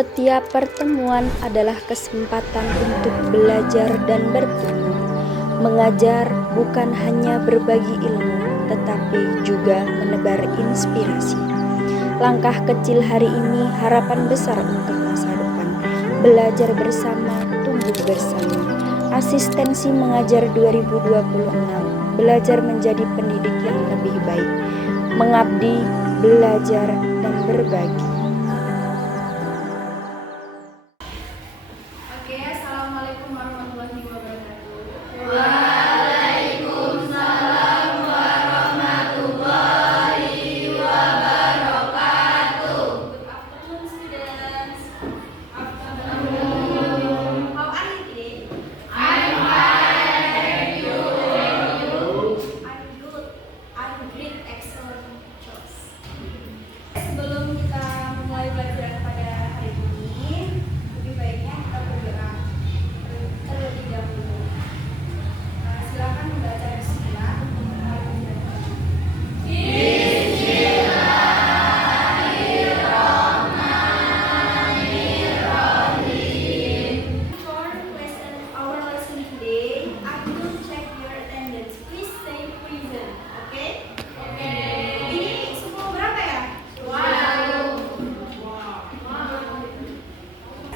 Setiap pertemuan adalah kesempatan untuk belajar dan bertumbuh. Mengajar bukan hanya berbagi ilmu, tetapi juga menebar inspirasi. Langkah kecil hari ini harapan besar untuk masa depan. Belajar bersama, tumbuh bersama. Asistensi Mengajar 2026. Belajar menjadi pendidik yang lebih baik. Mengabdi, belajar, dan berbagi. Oke, assalamualaikum warahmatullahi wabarakatuh. Waalaikumsalam warahmatullahi wabarakatuh. Good afternoon, students. Afternoon. How are you today? I'm fine, thank you. I'm good. I'm great, excellent choice. Sebelum kita mulai belajar pada hari ini, lebih baiknya kita bergerak terlebih dahulu. Silakan membaca bismillah untuk memulai belajar. For our lesson today, I will check your attendance. Please stay present, okay? Ini sepuluh berapa ya?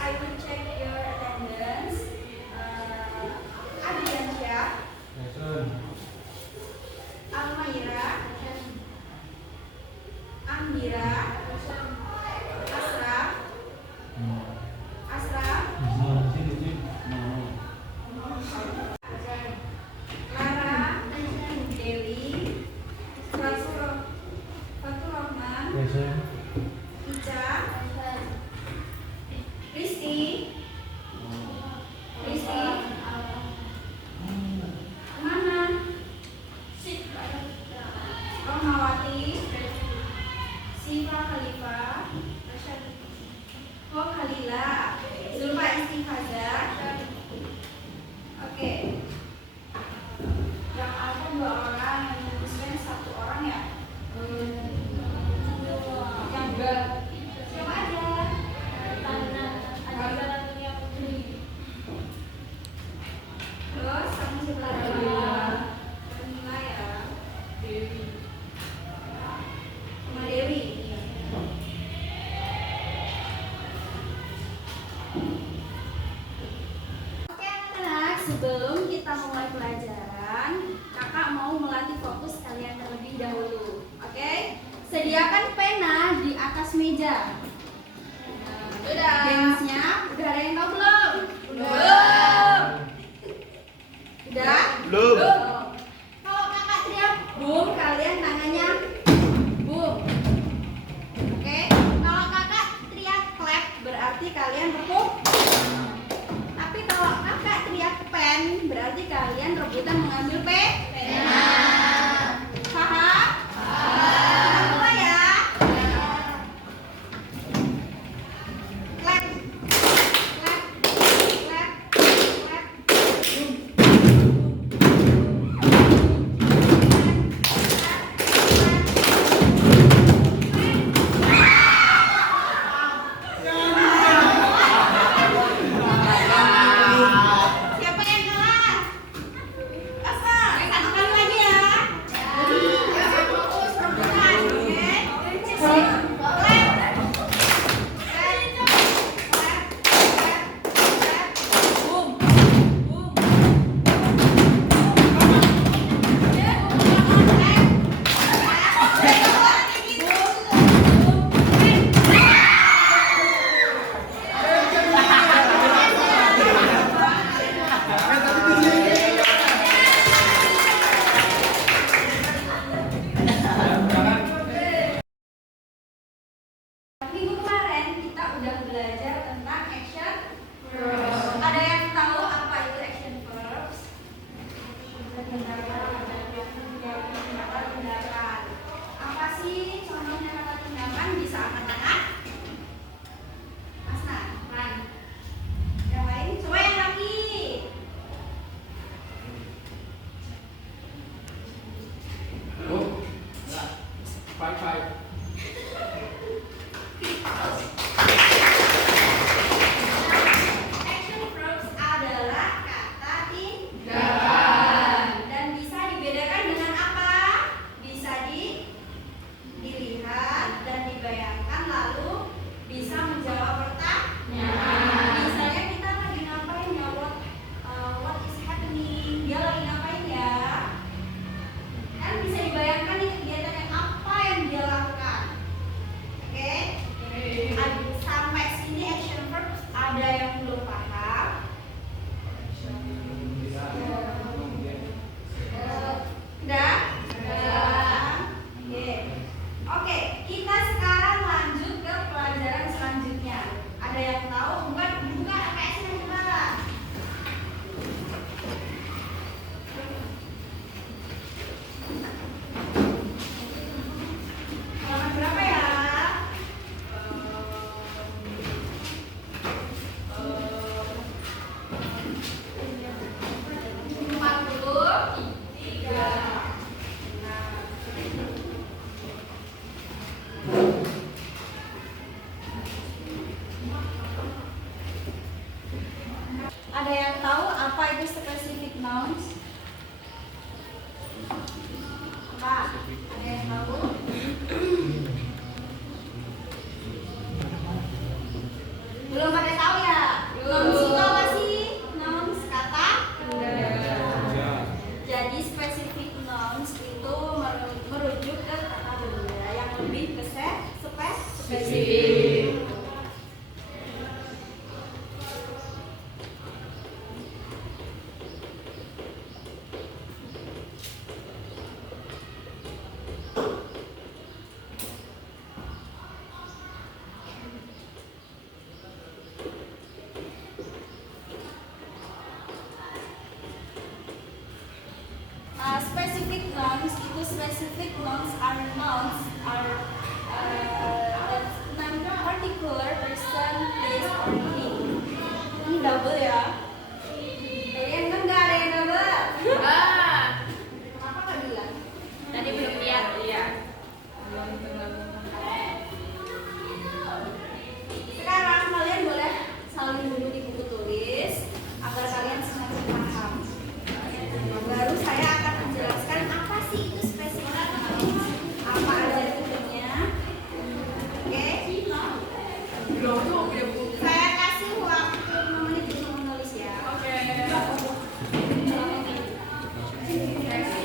I will check your attendance. Adriansyah, Almaira, Andira, Asraf, Lara, Dewi, Fatul Rahman, Ica, Rizky, Mana, Rohmawati, Siva Khalifah, Khalila, Zulfa Istighfazah. Oke. Yang ada 2 orang, yang menuliskan 1 orang ya. Yang enggak, siapa aja? Terus sama siapa lagi? Kamila ya. Sama Dewi. Oke anak-anak, sebelum kita mulai pelajaran, kakak mau melatih fokus kalian terlebih dahulu. Oke? Sediakan pena di atas meja. Gamesnya udah ada yang tahu belum? Udah? Belum. Kalau kakak teriak boom, kalian tangannya boom. Oke? Kalau kakak teriak clap, berarti kalian tepuk. Tapi kalau kakak teriak pen, berarti kalian rebutan mengambil pena. Paham? Kita mulai ya. Clap, clap, clap, clap. Siapa yang kalah? Asa. Apa itu specific nouns? Apa? Ada yang tahu? Belum pada tahu ya? Nouns itu apa sih? Nouns kata? Jadi specific nouns itu merujuk ke kata benda yang lebih ke spesifik. Specific nouns are that name particular person, place, or thing. Ini double ya? Kalian kan nggak ada yang double? Kenapa nggak bilang? Tadi belum lihat. Iya. Sekarang kalian boleh saling dulu di buku tulis agar kalian semakin paham. Baru saya akan menjelaskan apa sih itu spesifik nouns, apa aja tipenya. Oke? Saya kasih waktu 5 menit untuk menulis ya.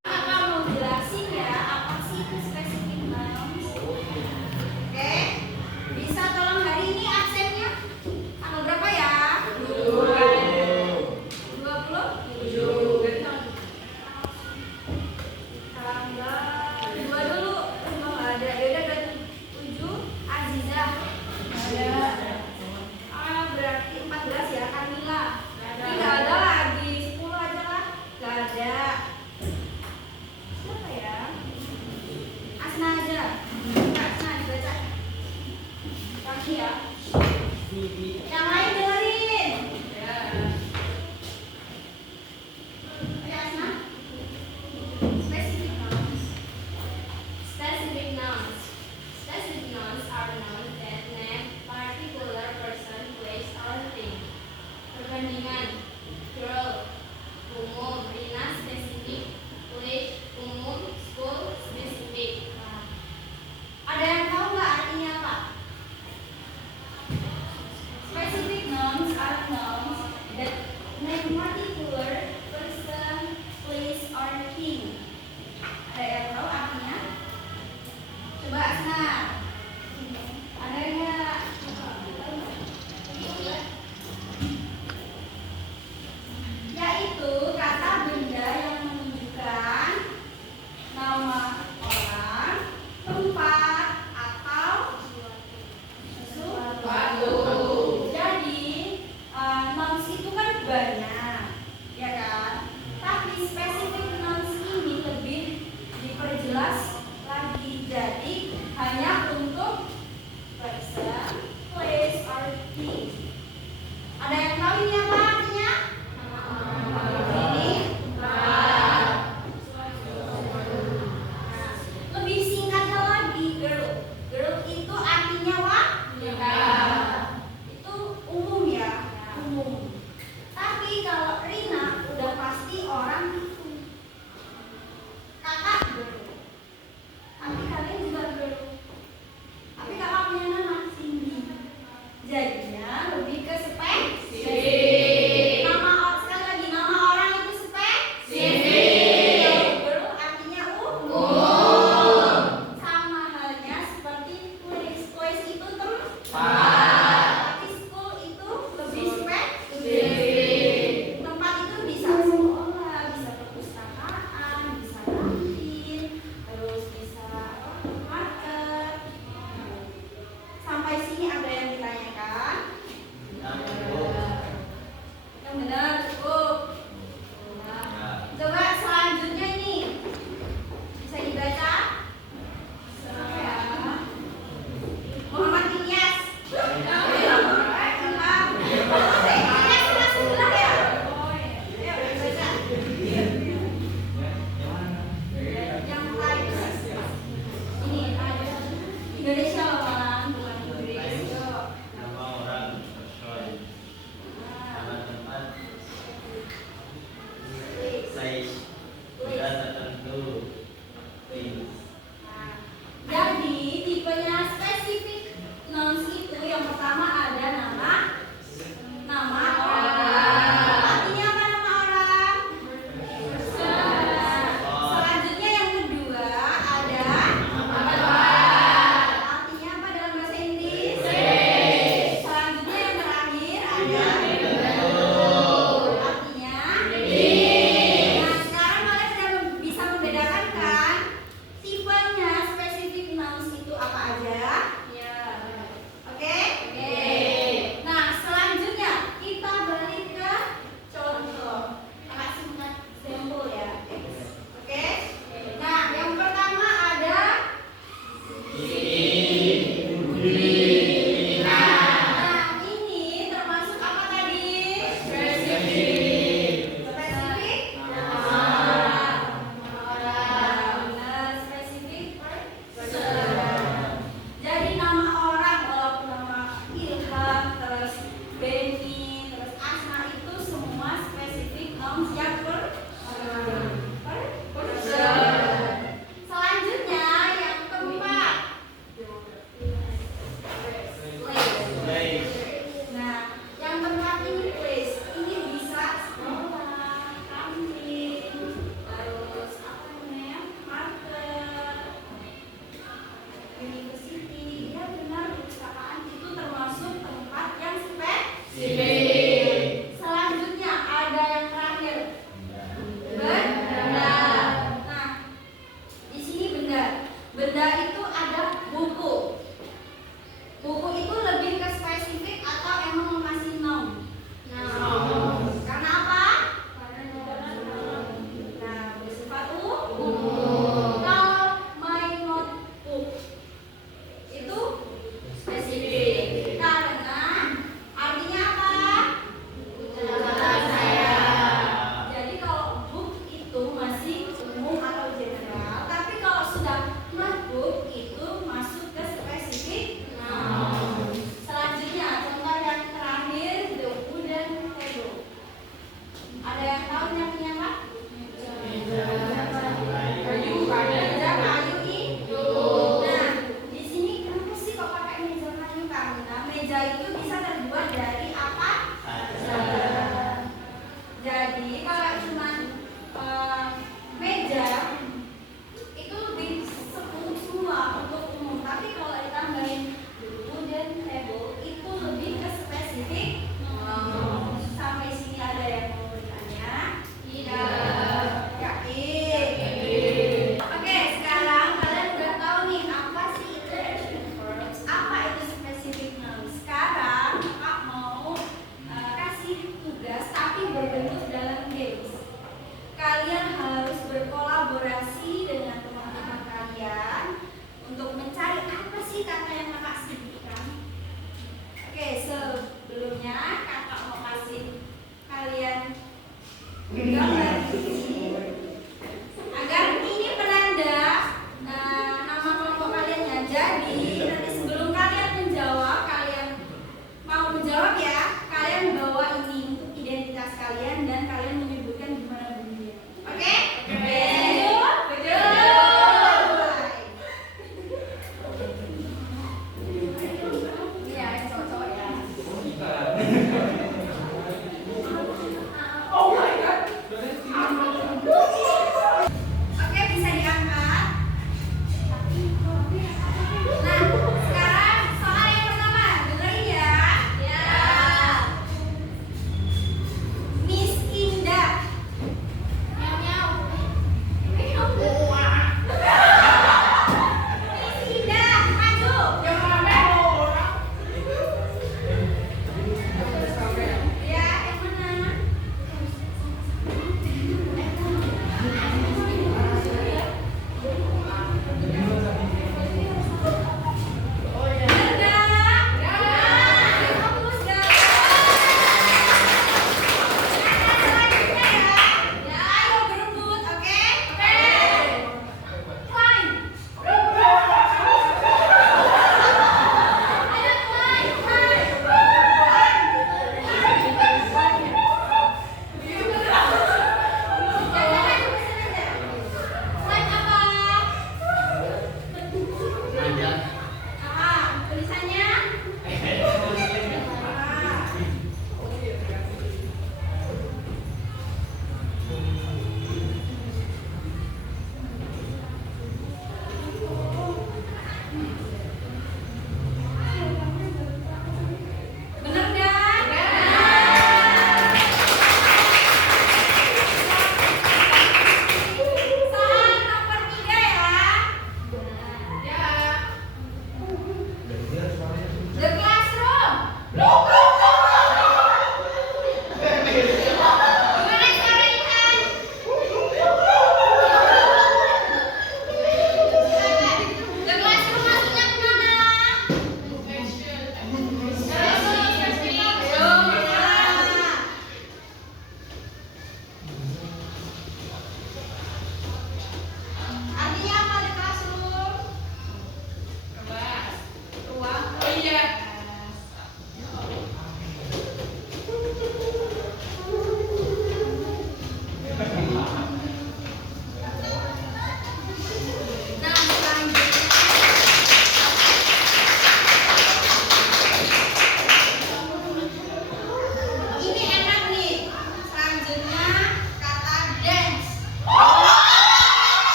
Kakak mau jelasin ya apa sih itu spesifik nouns. Oke? Bisa tolong hari ini absennya? Tanggal berapa ya? 20? Tanggal 2 dulu. Oh, nggak ada. Yaudah 27 Azizah. Berarti 14 ya Kamila. Ini nggak ada lagi. 10 aja lah. Nggak ada. Siapa ya? Asna aja. Asna dibaca. Lagi ya. Yang lain dengerin. Oke Asna. Specific nouns. Specific nouns. Specific nouns are nouns that name particular person, place, or thing. Perbandingan. Girl, umum. Rina, spesifik. Place, umum. School, spesifik. Ada yang tahu nggak artinya apa? Specific nouns are nouns that name particular person, place, or thing. Ada yang tahu artinya? Coba Asna. Ada nggak? Yaitu kata benda yang menunjukkan nama orang, tempat, atau sesuatu. Jadi nouns itu kan banyak, ya kan? Tapi spesifik nouns ini lebih diperjelas lagi. Jadi hanya untuk person, place, or thing. Ada yang tahu ini apa artinya? Ini lebih singkatnya lagi, girl. Girl itu artinya wanita. Itu umum ya, umum. Tapi kalau Rina udah pasti orang itu. Kakak girl. Tapi kalian juga girl. Tapi kakak punya nama Cindy. Jadinya lebih ke spesifik. Sekali lagi nama orang itu spesifik. Girl artinya umum. Sama halnya seperti place. Place itu tempat. Tapi school itu lebih spesifik. Tempat itu bisa sekolah, bisa perpustakaan, bisa kantin, terus bisa market. Sampai sini ada yang ditanyakan? Yang benar cukup. Coba selanjutnya nih bisa dibaca. Siapa ya? Muhammad Ilyas. Indra itu